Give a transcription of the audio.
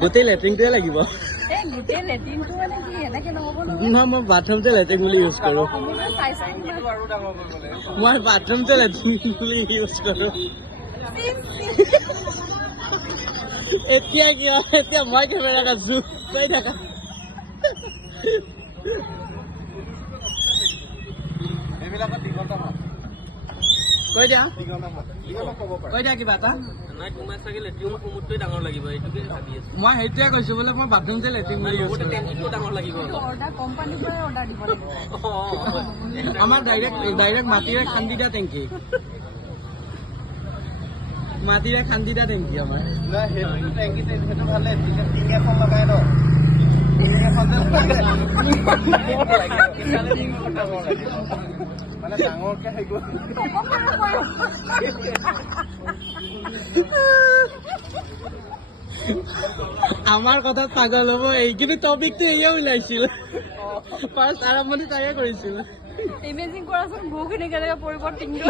গোটেই লেট্ৰিনটোৱে লাগিব। নহয়। মই বাথৰুমতে লেট্ৰিন বুলি ইউজ কৰোঁ। মই বাথৰুমতে লেট্ৰিন বুলি ইউজ কৰোঁ। এতিয়া কি হয় এতিয়া মই কেমেৰা কাজো কৈ থাকা। এইবিলাকত কৈ দিয়া। কৈ দিয়া কিবা এটা। নাই তোমাক চাগে লেট্ৰিন কুমুদটোৱে ডাঙৰ লাগিব এইটোকে ভাবি আছো। মই সেইটোৱে কৈছো বোলে মই লেট্ৰিন বুলি টেংকিটো ডাঙৰ পৰাই অৰ্ডাৰ দিব লাগিব। আমাৰ ডাইৰেক্ট ডাইৰেক্ট মাটিৰে খান্দি দিয়া টেংকি। মাটিৰে খান্দি দিয়া টেংকি আমাৰ। সেইটো টেংকি সেইটো ভালে আমাৰ কথাত পাগল হ'ব এই কিন্তু টপিকটো এয়ে ওলাইছিল। ফাৰ্ষ্ট আৰম্ভণি তাকে কৰিছিল। ইমেজিন কৰাচোন বহুখিনি কেনেকে টিংটো